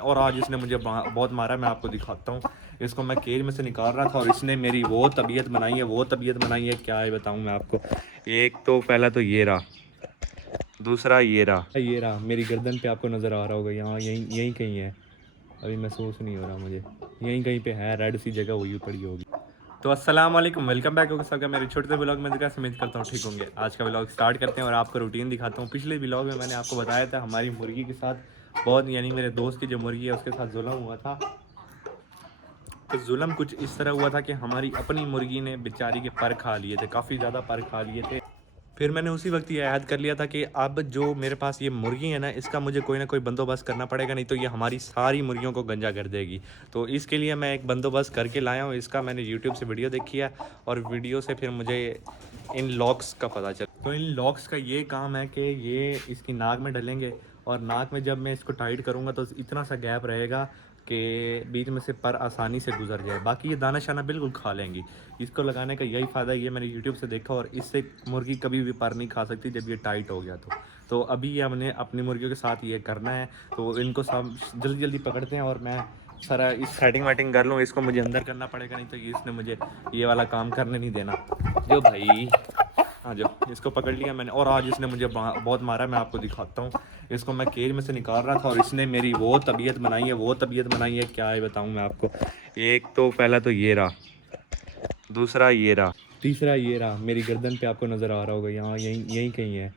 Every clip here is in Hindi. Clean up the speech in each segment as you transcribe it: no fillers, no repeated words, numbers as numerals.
और आज इसने मुझे बहुत मारा। मैं आपको दिखाता हूँ। इसको मैं केज में से निकाल रहा था और इसने मेरी वो तबीयत बनाई है, क्या है बताऊँ मैं आपको। एक तो पहला तो ये रहा, दूसरा ये रहा मेरी गर्दन पे, आपको नज़र आ रहा होगा, यहाँ यहीं यहीं कहीं है। अभी महसूस नहीं हो रहा मुझे, यहीं कहीं पे है, रेड सी जगह हुई पड़ी होगी। तो अस्सलाम वालेकुम, वेलकम बैक होगा सबका मेरे छोटे से ब्लॉग में। जगह उम्मीद करता हूँ ठीक होंगे। आज का ब्लॉग स्टार्ट करते हैं और आपको रूटीन दिखाता हूँ। पिछले ब्लॉग में मैंने आपको बताया था हमारी मुर्गी के साथ बहुत, यानी मेरे दोस्त की जो मुर्गी है उसके साथ जुल्म हुआ था। तो जुल्म कुछ इस तरह हुआ था कि हमारी अपनी मुर्गी ने बेचारी के पर खा लिए थे, काफ़ी ज़्यादा पर खा लिए थे। फिर मैंने उसी वक्त ये याद कर लिया था कि अब जो मेरे पास ये मुर्गी है ना, इसका मुझे कोई ना कोई बंदोबस्त करना पड़ेगा, नहीं तो ये हमारी सारी मुर्गियों को गंजा कर देगी। तो इसके लिए मैं एक बंदोबस्त करके लाया हूँ। इसका मैंने यूट्यूब से वीडियो देखी है और वीडियो से फिर मुझे इन लॉक्स का पता चला। तो इन लॉक्स का ये काम है कि ये इसकी नाक में डलेंगे और नाक में जब मैं इसको टाइट करूँगा तो इतना सा गैप रहेगा कि बीच में से पर आसानी से गुजर जाए। बाकी ये दाना शाना बिल्कुल खा लेंगी। इसको लगाने का यही फ़ायदा, ये मैंने यूट्यूब से देखा और इससे मुर्गी कभी भी पर नहीं खा सकती जब ये टाइट हो गया। तो अभी ये हमने अपनी मुर्गियों के साथ ये करना है। तो इनको सब जल्दी जल्दी पकड़ते हैं और मैं सारा इस सेटिंग वेटिंग कर लूँ। इसको मुझे अंदर करना पड़ेगा, नहीं तो ये इसने मुझे ये वाला काम करने नहीं देना। जो भाई, हाँ जो इसको पकड़ लिया मैंने और आज इसने मुझे बहुत मारा। मैं आपको दिखाता हूँ। इसको मैं केज में से निकाल रहा था और इसने मेरी वो तबीयत बनाई है, क्या है बताऊँ मैं आपको। एक तो पहला तो ये रहा, दूसरा ये रहा, तीसरा ये रहा मेरी गर्दन पे, आपको नज़र आ रहा होगा, यहाँ यहीं यहीं कहीं है।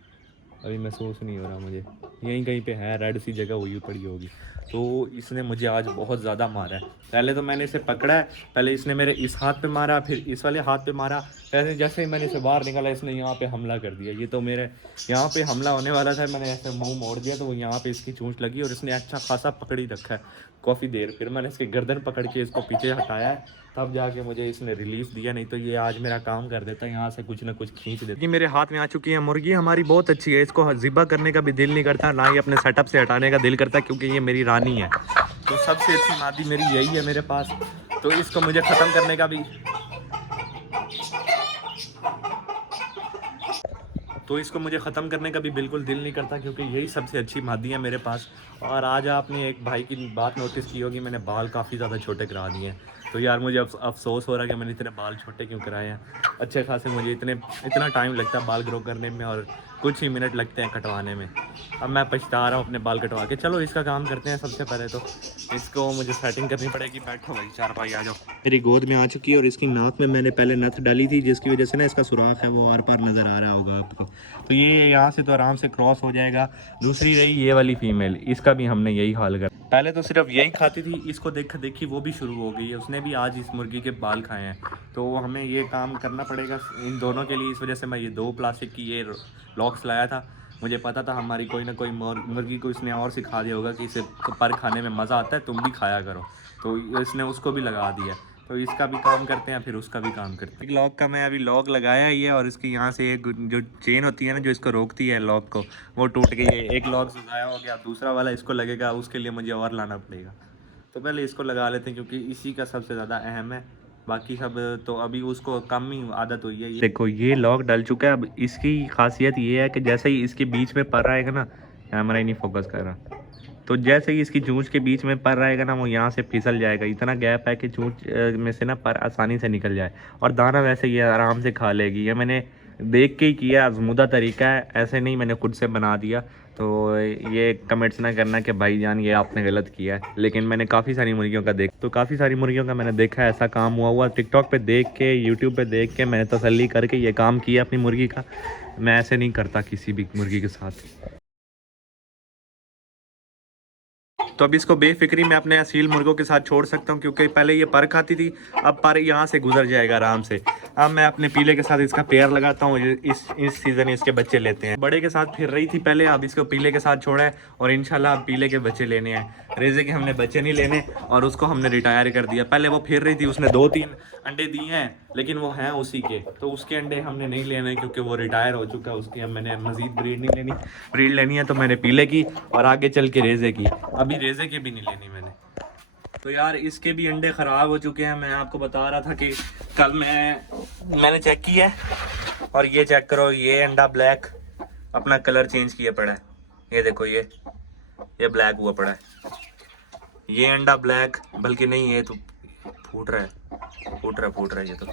अभी महसूस नहीं हो रहा मुझे, यहीं कहीं पे है, रेड सी जगह हुई पड़ी होगी। तो इसने मुझे आज बहुत ज़्यादा मारा है। पहले तो मैंने इसे पकड़ा है, पहले इसने मेरे इस हाथ पे मारा, फिर इस वाले हाथ पे मारा। ऐसे जैसे ही मैंने इसे बाहर निकाला इसने यहाँ पे हमला कर दिया। ये तो मेरे यहाँ पे हमला होने वाला था, मैंने ऐसे मुंह मोड़ दिया तो वो यहाँ पे इसकी चोंच लगी और इसने अच्छा खासा पकड़ ही रखा है काफ़ी देर। फिर मैंने इसकी गर्दन पकड़ के इसको पीछे हटाया है, तब जाके मुझे इसने रिलीफ दिया, नहीं तो ये आज मेरा काम कर देता, यहाँ से कुछ ना कुछ खींच देता। ये मेरे हाथ में आ चुकी है मुर्गी, हमारी बहुत अच्छी है। इसको ज़िबा करने का भी दिल नहीं करता, ना ही अपने सेटअप से हटाने का दिल करता, क्योंकि ये मेरी रानी है। तो सबसे अच्छी मादी मेरी यही है मेरे पास। तो इसको मुझे ख़त्म करने का भी बिल्कुल दिल नहीं करता, क्योंकि यही सबसे अच्छी मादी है मेरे पास। और आज आपने एक भाई की बात नोटिस की होगी, मैंने बाल काफ़ी ज़्यादा छोटे करा दिए हैं। तो यार मुझे अफसोस हो रहा है कि मैंने इतने बाल छोटे क्यों कराए हैं। अच्छे खासे मुझे इतना टाइम लगता है बाल ग्रो करने में और कुछ ही मिनट लगते हैं कटवाने में। अब मैं पछता रहा हूँ अपने बाल कटवा के। चलो इसका काम करते हैं। सबसे पहले तो इसको मुझे सेटिंग करनी पड़ेगी। बैठो भाई, चार भाई आ जाओ। मेरी गोद में आ चुकी है और इसकी नाक में मैंने पहले नथ डाली थी, जिसकी वजह से ना इसका सुराख है वो आर पार नज़र आ रहा होगा आपको। तो ये यहाँ से तो आराम से क्रॉस हो जाएगा। दूसरी रही ये वाली फीमेल, इसका भी हमने यही हाल कर। पहले तो सिर्फ यही खाती थी, इसको देखा देखी वो भी शुरू हो गई है, उसने भी आज इस मुर्गी के बाल खाए हैं। तो हमें ये काम करना पड़ेगा इन दोनों के लिए। इस वजह से मैं ये 2 प्लास्टिक की ये लॉक्स लाया था। मुझे पता था हमारी कोई ना कोई मुर्गी को इसने और सिखा दिया होगा कि इसे पर खाने में मज़ा आता है, तुम भी खाया करो। तो इसने उसको भी लगा दिया। तो इसका भी काम करते हैं, फिर उसका भी काम करते हैं। लॉक का मैं अभी लॉक लगाया ही है और इसकी यहाँ से एक जो चेन होती है ना, जो इसको रोकती है लॉक को, वो टूट गई है। एक लॉक ज़ाया हो गया, दूसरा वाला इसको लगेगा, उसके लिए मुझे और लाना पड़ेगा। तो पहले इसको लगा लेते हैं, क्योंकि इसी का सबसे ज़्यादा अहम है। बाकी सब तो अभी उसको कम ही आदत हुई है। देखो ये लॉक डल चुका है। अब इसकी खासियत ये है कि जैसे ही इसके बीच में पर आएगा ना, कैमरा ही नहीं फोकस कर रहा, तो जैसे ही इसकी चोंच के बीच में पर रहेगा ना, वो यहाँ से फिसल जाएगा। इतना गैप है कि चोंच में से ना पर आसानी से निकल जाए। और दाना वैसे ये आराम से खा लेगी। ये मैंने देख के ही किया, आजमूदा तरीका है, ऐसे नहीं मैंने खुद से बना दिया। तो ये कमेंट्स ना करना कि भाईजान ये आपने गलत किया है। लेकिन मैंने काफ़ी सारी मुर्गियों का मैंने देखा है ऐसा काम हुआ टिकटॉक पे देख के, यूट्यूब पे देख के मैंने तसल्ली करके ये काम किया अपनी मुर्गी का। मैं ऐसे नहीं करता किसी भी मुर्गी के साथ। तो अब इसको बेफिक्री में अपने असील मुर्गों के साथ छोड़ सकता हूँ, क्योंकि पहले ये पर खाती थी, अब पर यहाँ से गुजर जाएगा आराम से। अब मैं अपने पीले के साथ इसका पेयर लगाता हूँ। इस सीज़न इसके बच्चे लेते हैं। बड़े के साथ फिर रही थी पहले, अब इसको पीले के साथ छोड़ा है और इंशाल्लाह अब पीले के बच्चे लेने हैं। रेजे के हमने बच्चे नहीं लेने और उसको हमने रिटायर कर दिया। पहले वो फिर रही थी, उसने 2-3 अंडे दिए हैं, लेकिन वो हैं उसी के, तो उसके अंडे हमने नहीं लेने क्योंकि वो रिटायर हो चुका है। उसकी अब मैंने मज़ीद ब्रीड लेनी है, तो मैंने पीले की और आगे चल के रेजे की। अभी रेजे की भी नहीं लेनी मैंने। तो यार इसके भी अंडे ख़राब हो चुके हैं। मैं आपको बता रहा था कि कल मैंने चेक किया है और ये चेक करो, ये अंडा ब्लैक अपना कलर चेंज किया पड़ा है। ये देखो, ये ब्लैक हुआ पड़ा है। ये अंडा ब्लैक, बल्कि नहीं ये तो फूट रहा है, फूट रहा है ये तो।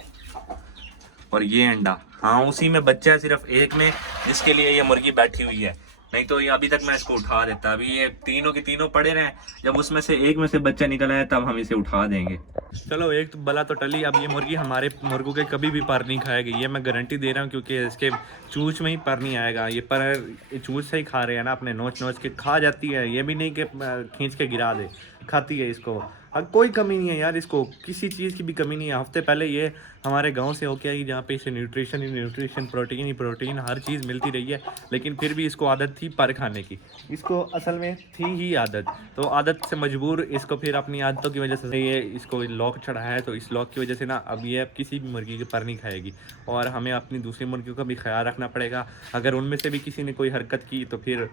और ये अंडा, हाँ उसी में बच्चा है, सिर्फ एक में, जिसके लिए ये मुर्गी बैठी हुई है। नहीं तो ये अभी तक मैं इसको उठा देता। अभी ये तीनों के तीनों पड़े रहे, जब उसमें से एक में से बच्चा निकल आया तब हम इसे उठा देंगे। चलो एक तो बला तो टली। अब ये मुर्गी हमारे मुर्गों के कभी भी पर नहीं खाएगी, ये मैं गारंटी दे रहा हूँ, क्योंकि इसके चूंच में ही पर नहीं आएगा। ये पर चूंच से ही खा रहे हैं ना, अपने नोच नोच के खा जाती है। ये भी नहीं कि खींच के गिरा दे, खाती है इसको। अब कोई कमी नहीं है यार, इसको किसी चीज़ की भी कमी नहीं है। हफ्ते पहले ये हमारे गांव से होके आई, जहाँ पे इसे न्यूट्रिशन ही न्यूट्रिशन, प्रोटीन ही प्रोटीन, हर चीज़ मिलती रही है। लेकिन फिर भी इसको आदत थी पर खाने की, इसको असल में थी ही आदत। तो आदत से मजबूर इसको फिर अपनी आदतों की वजह से ये इसको लॉक चढ़ा है, तो इस लॉक की वजह से ना अब ये अब किसी भी मुर्गी के पर नहीं खाएगी। और हमें अपनी दूसरी मुर्गियों का भी ख्याल रखना पड़ेगा। अगर उनमें से भी किसी ने कोई हरकत की तो फिर